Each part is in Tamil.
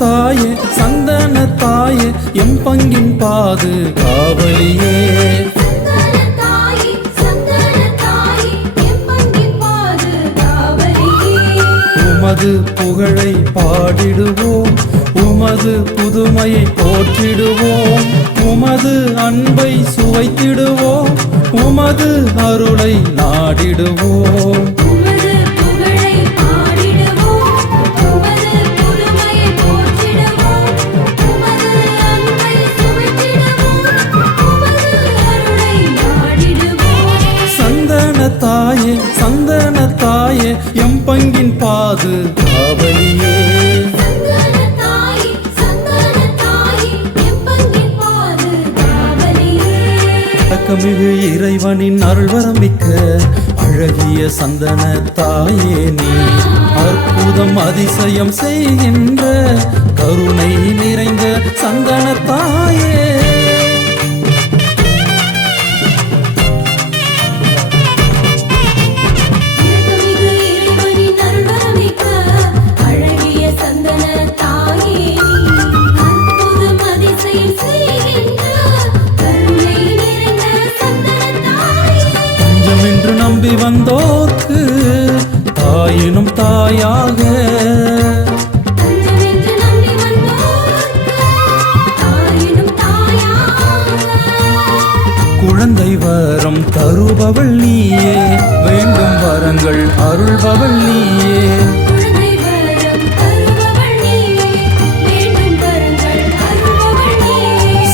தாயே சந்தன தாயே எம் பங்கின் பாது காவலியே. உமது புகழை பாடிடுவோம் உமது புதுமையை போற்றிடுவோம் உமது அன்பை சுவைத்திடுவோம் உமது அருளை நாடிடுவோம். தாயே சந்தன தாயே எம் பங்கின் பாது. காவலியே சந்தன தாயி சந்தன தாயி எம்மங்கின் பாது. காவலியே அக்கமிகு இறைவனின் அருள்வரமிக்க அழகிய சந்தன தாயே நீ. அற்புதம் அதிசயம் செய்கின்ற கருணை நிறைந்த சந்தன தாயே தஞ்சமென்று வந்தோர்க்கு தாயினும் தாயாக குழந்தை வரம் தருபவள் நீயே. வேண்டும் வரங்கள் அருள்பவள் நீயே.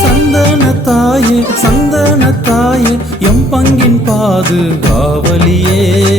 சந்தன தாயே சந்தன தாயே எம் பங்கின் பாதுகாவலியே.